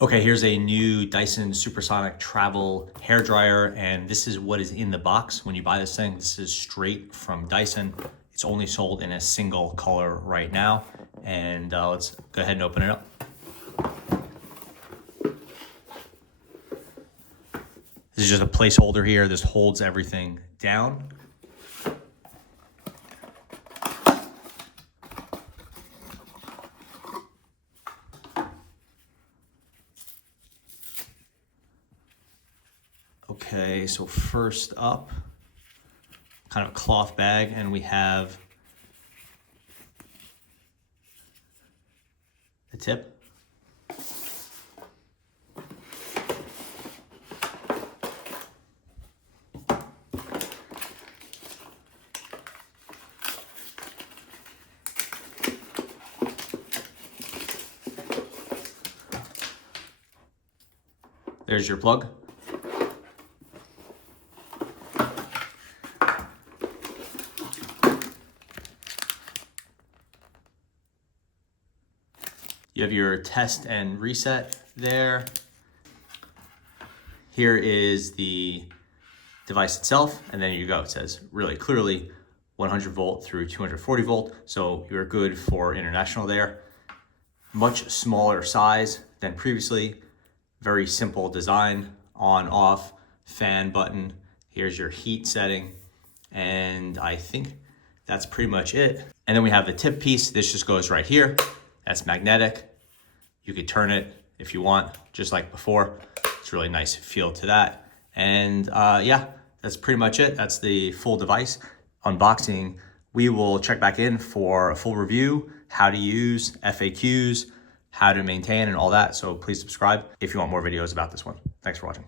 Okay, here's a new Dyson Supersonic Travel hairdryer, and this is what is in the box when you buy this thing. This is straight from Dyson. It's only sold in a single color right now, and let's go ahead and open it up. This is just a placeholder here. This holds everything down. Okay, so first up, kind of cloth bag, and we have the tip. There's your plug. You have your test and reset there. Here is the device itself, and then you go. It says really clearly 100 volt through 240 volt, so you're good for international there. Much smaller size than previously. Very simple design, on, off, fan button. Here's your heat setting, and I think that's pretty much it. And then we have the tip piece. This just goes right here. That's magnetic. You could turn it if you want, just like before. It's a really nice feel to that. And yeah, that's pretty much it. That's the full device unboxing. We will check back in for a full review, how to use, FAQs, how to maintain, and all that. So please subscribe if you want more videos about this one. Thanks for watching.